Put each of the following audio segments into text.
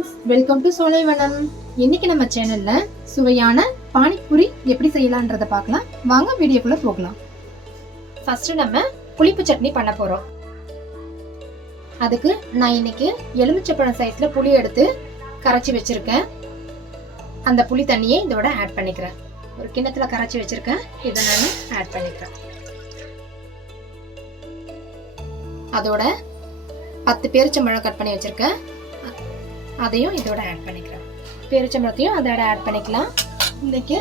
Friends, welcome to சோலைவனம். இன்னைக்கு நம்ம சேனல்ல சுவையான பானிபூரி எப்படி செய்யலாம்ன்றத பார்க்கலாம். வாங்க வீடியோக்குள்ள போகலாம். ஃபர்ஸ்ட் நம்ம புளிப்பு சட்னி பண்ண போறோம். அதுக்கு நான் இன்னைக்கு எலுமிச்சப்பழம் சைஸ்ல புளி எடுத்து கரைச்சி வச்சிருக்கேன். அந்த புளி தண்ணியை இதோட ஆட் பண்ணிக்கிறேன். ஒரு கிண்ணத்துல கரைச்சி வச்சிருக்கேன், இதை நான் ஆட் பண்ணிக்கிறேன். அதோட 10 பேரிச்சம்பழம் கட் பண்ணி வச்சிருக்கேன், அதையும் இதோட ஆட் பண்ணிக்கிறேன். பேரிச்சம்பழத்தையும் அதோட ஆட் பண்ணிக்கலாம். இன்னைக்கு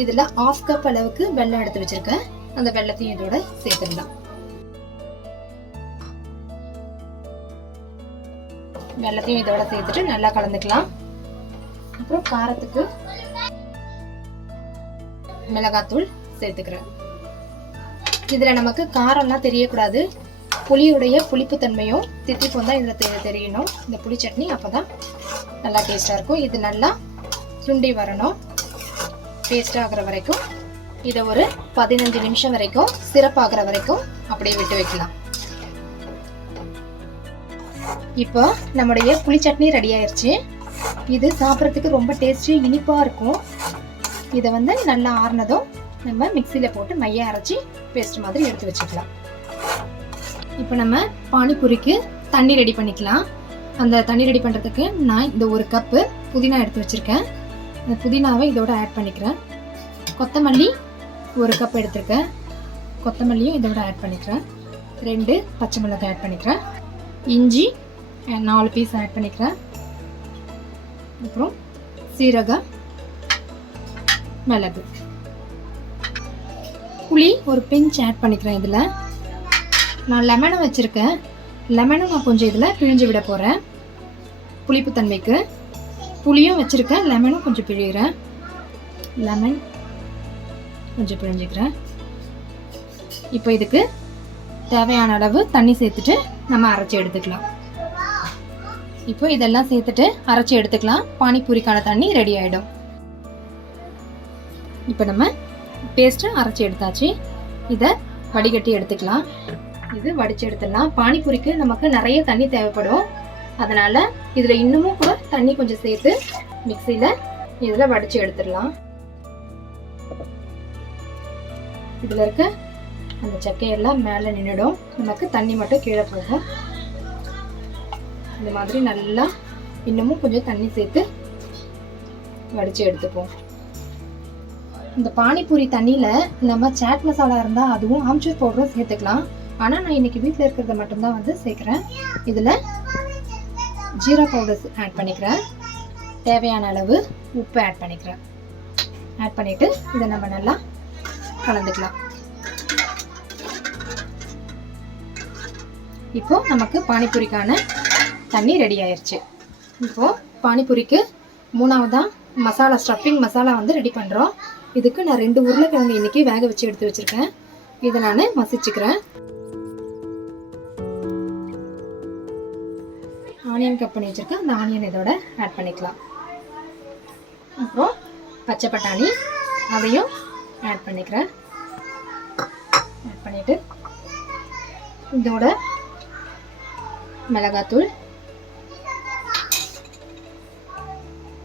இதுல 1/2 கப் அளவுக்கு வெல்லம் எடுத்து வச்சிருக்கேன், அந்த வெல்லத்தையும் இதோட சேர்த்துடலாம். வெல்லத்தையும் இதோட சேர்த்துட்டு நல்லா கலந்துக்கலாம். அப்புறம் காரத்துக்கு மிளகாத்தூள் சேர்த்துக்கிறேன். இதுல நமக்கு காரம்லாம் தெரியக்கூடாது, புளியுடைய புளிப்பு தன்மையும் தித்திப்பும் தான் இதில் தெரியணும். இந்த புளி சட்னி அப்போதான் நல்லா டேஸ்டாக இருக்கும். இது நல்லா சுண்டி வரணும். டேஸ்ட் ஆகிற வரைக்கும் இதை ஒரு 15 நிமிஷம் வரைக்கும் சிறப்பாகிற வரைக்கும் அப்படியே விட்டு வைக்கலாம். இப்போ நம்முடைய புளி சட்னி ரெடி ஆயிடுச்சு. இது சாப்பிட்றதுக்கு ரொம்ப டேஸ்டி இனிப்பாக இருக்கும். இதை நல்லா ஆறுனதும் நம்ம மிக்சியில் போட்டு மைய அரைச்சி பேஸ்ட் மாதிரி எடுத்து வச்சுக்கலாம். இப்போ நம்ம பானிபூரிக்கு தண்ணி ரெடி பண்ணிக்கலாம். அந்த தண்ணி ரெடி பண்ணுறதுக்கு நான் இந்த 1 கப்பு புதினா எடுத்து வச்சுருக்கேன். அந்த புதினாவை இதோட ஆட் பண்ணிக்கிறேன். கொத்தமல்லி 1 கப் எடுத்துருக்கேன், கொத்தமல்லியும் இதோட ஆட் பண்ணிக்கிறேன். 2 பச்சை மிளகாய் ஆட் பண்ணிக்கிறேன். இஞ்சி 4 பீஸ் ஆட் பண்ணிக்கிறேன். அப்புறம் சீரகம், மிளகு, புளி ஒரு பிஞ்ச் ஆட் பண்ணிக்கிறேன். இதில் நான் லெமனும் வச்சுருக்கேன், லெமனும் நான் கொஞ்சம் இதில் பிழிஞ்சு விட போகிறேன் புளிப்பு தன்மைக்கு. புளியும் வச்சுருக்கேன், லெமனும் கொஞ்சம் பிழிகிறேன். லெமன் கொஞ்சம் பிழிஞ்சிக்கிறேன். இப்போ இதுக்கு தேவையான அளவு தண்ணி சேர்த்துட்டு நம்ம அரைச்சி எடுத்துக்கலாம். இப்போ இதெல்லாம் சேர்த்துட்டு அரைச்சி எடுத்துக்கலாம். பானிபூரிக்கான தண்ணி ரெடி ஆகிடும். இப்போ நம்ம பேஸ்ட்டை அரைச்சி எடுத்தாச்சு. இதை வடிகட்டி எடுத்துக்கலாம். இது வடிச்சு எடுத்துடலாம். பானிபூரிக்கு நமக்கு நிறைய தண்ணி தேவைப்படும், அதனால இதுல இன்னமும் கூட தண்ணி கொஞ்சம் சேர்த்து மிக்சியில இதுல வடிச்சு எடுத்துடலாம். இதுல இருக்க அந்த சக்கையெல்லாம் மேல நின்றுடும், நமக்கு தண்ணி மட்டும் கீழே போகும். இந்த மாதிரி நல்லா இன்னமும் கொஞ்சம் தண்ணி சேர்த்து வடிச்சு எடுத்துப்போம். இந்த பானிபூரி தண்ணியில நம்ம சாட் மசாலா இருந்தா அதுவும் ஆம்ச்சூர் பவுடரும் சேர்த்துக்கலாம். ஆனால் நான் இன்னைக்கு வீட்டில் இருக்கிறத மட்டும்தான் சேர்க்குறேன். இதில் ஜீரா பவுடர் ஆட் பண்ணிக்கிறேன். தேவையான அளவு உப்பு ஆட் பண்ணிக்கிறேன். ஆட் பண்ணிவிட்டு இதை நம்ம நல்லா கலந்துக்கலாம். இப்போ நமக்கு பானிபூரிக்கான தண்ணி ரெடி ஆயிடுச்சு. இப்போ பானிபூரிக்கு 3ஆவதாக மசாலா ஸ்டஃபிங் மசாலா ரெடி பண்ணுறோம். இதுக்கு நான் 2 உருளைக்கிழங்கு இன்னைக்கு வேக வச்சு எடுத்து வச்சுருக்கேன். இதை நான் மசிச்சுக்கிறேன். ஆனியன் கட் பண்ணி வச்சுருக்கேன், அந்த ஆனியன் இதோட ஆட் பண்ணிக்கலாம். அப்புறம் பச்சை பட்டாணி அதையும் ஆட் பண்ணிக்கிறேன். ஆட் பண்ணிவிட்டு இதோட மிளகாத்தூள்,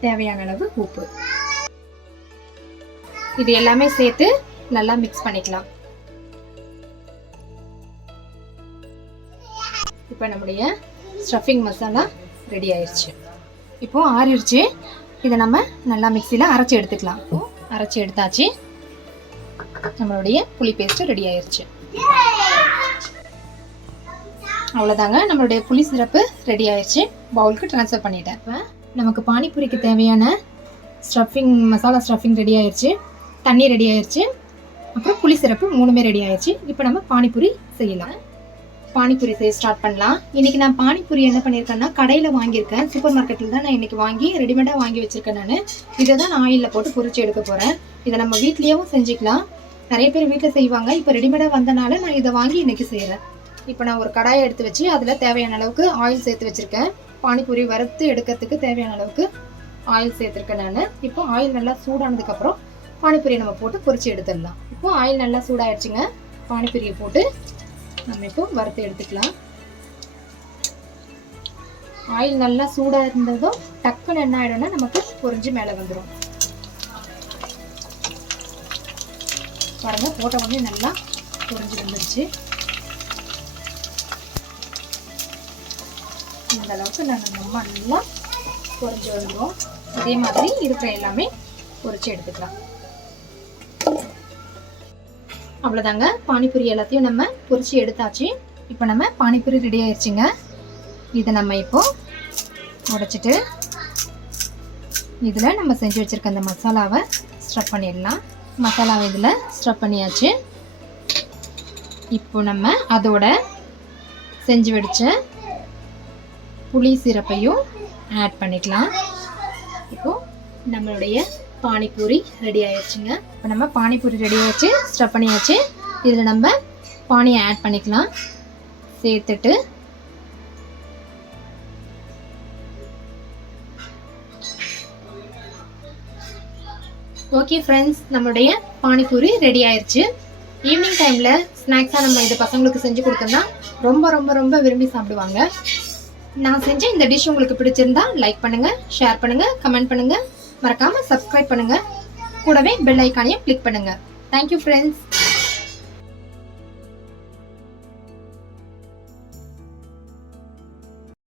தேவையான அளவு உப்பு, இது எல்லாமே சேர்த்து நல்லா மிக்ஸ் பண்ணிக்கலாம். இப்போ நம்முடைய ஸ்டஃபிங் மசாலா ரெடி ஆயிடுச்சு. இப்போ ஆறிடுச்சு. இதை நம்ம நல்லா மிக்சியில் அரைச்சி எடுத்துக்கலாம். அரைச்சி எடுத்தாச்சு. நம்மளுடைய புளி பேஸ்ட் ரெடி ஆயிடுச்சு. அவ்வளோதாங்க, நம்மளுடைய புளி சிரப்பு ரெடி ஆயிடுச்சு. பவுலுக்கு ட்ரான்ஸ்ஃபர் பண்ணிட்டேன். இப்போ நமக்கு பானிபூரிக்கு தேவையான ஸ்டஃபிங் மசாலா ஸ்டஃபிங் ரெடி ஆயிடுச்சு, தண்ணி ரெடி ஆயிடுச்சு, அப்புறம் புளி சிரப்பு 3மே ரெடி ஆயிடுச்சு. இப்போ நம்ம பானிபூரி செய்யலாம். பானிபூரி செய்ய ஸ்டார்ட் பண்ணலாம். இன்னைக்கு நான் பானிபூரி என்ன பண்ணியிருக்கேன்னா கடையில் வாங்கியிருக்கேன். சூப்பர் மார்க்கெட்டில் தான் நான் இன்னைக்கு வாங்கி ரெடிமேடாக வாங்கி வச்சிருக்கேன். இதை தான் நான் ஆயிலில் போட்டு பொரிச்சு எடுக்க போகிறேன். இதை நம்ம வீட்லேயும் செஞ்சுக்கலாம். நிறைய பேர் வீட்டில் செய்வாங்க. இப்போ ரெடிமேடாக வந்தனால நான் இதை வாங்கி இன்னைக்கு செய்கிறேன். இப்போ நான் ஒரு கடாயை எடுத்து வச்சு அதில் தேவையான அளவுக்கு ஆயில் சேர்த்து வச்சுருக்கேன். பானிபூரி வறுத்து எடுக்கிறதுக்கு தேவையான அளவுக்கு ஆயில் சேர்த்துருக்கேன் நான். இப்போ ஆயில் நல்லா சூடானதுக்கப்புறம் பானிபூரியை நம்ம போட்டு பொரிச்சு எடுத்துடலாம். இப்போ ஆயில் நல்லா சூடாயிடுச்சுங்க. பானிபூரியை போட்டு நம்ம இப்போ வறுத்து எடுத்துக்கலாம். ஆயில் நல்லா சூடாக இருந்ததும் டக்குன்னு என்ன ஆகிடும்னா நமக்கு பொரிஞ்சு மேலே வந்துடும். பாருங்கள், போட்ட உடனே நல்லா பொரிஞ்சு வந்துடுச்சு. இந்த அளவுக்கு நம்ம நல்லா பொரிஞ்சு வந்துடும். இதே மாதிரி இருக்கிற எல்லாமே பொரிச்சு எடுத்துக்கலாம். அவ்வளோதாங்க, பானிபூரி எல்லாத்தையும் நம்ம பொரிச்சு எடுத்தாச்சு. இப்போ நம்ம பானிபூரி ரெடி ஆயிடுச்சுங்க. இதை நம்ம இப்போ உடைச்சிட்டு இதில் நம்ம செஞ்சு வச்சுருக்க அந்த மசாலாவை ஸ்டஃப் பண்ணிடலாம். மசாலாவை இதில் ஸ்டஃப் பண்ணியாச்சு. இப்போ நம்ம அதோட செஞ்சு வச்ச புளி சிரப்பையும் ஆட் பண்ணிக்கலாம். இப்போது நம்மளுடைய பானிபூரி ரெடி ஆயிடுச்சுங்க. இப்போ நம்ம பானிபூரி ரெடி ஆயிடுச்சு, ஸ்டஃப் பண்ணியாச்சு. இதில் நம்ம பானியை ஆட் பண்ணிக்கலாம். சேர்த்துட்டு ஓகே ஃப்ரெண்ட்ஸ், நம்மளுடைய பானிபூரி ரெடி ஆயிடுச்சு. ஈவினிங் டைமில் ஸ்நாக்ஸாக நம்ம இதை பசங்களுக்கு செஞ்சு கொடுத்தோம்னா ரொம்ப ரொம்ப ரொம்ப விரும்பி சாப்பிடுவாங்க. நான் செஞ்ச இந்த டிஷ் உங்களுக்கு பிடிச்சிருந்தா லைக் பண்ணுங்கள், ஷேர் பண்ணுங்கள், கமெண்ட் பண்ணுங்கள், மறக்காமல் சப்ஸ்கிரைப் பண்ணுங்கள். கூடவே பெல் ஐக்கானையும் கிளிக் பண்ணுங்கள். Thank you friends.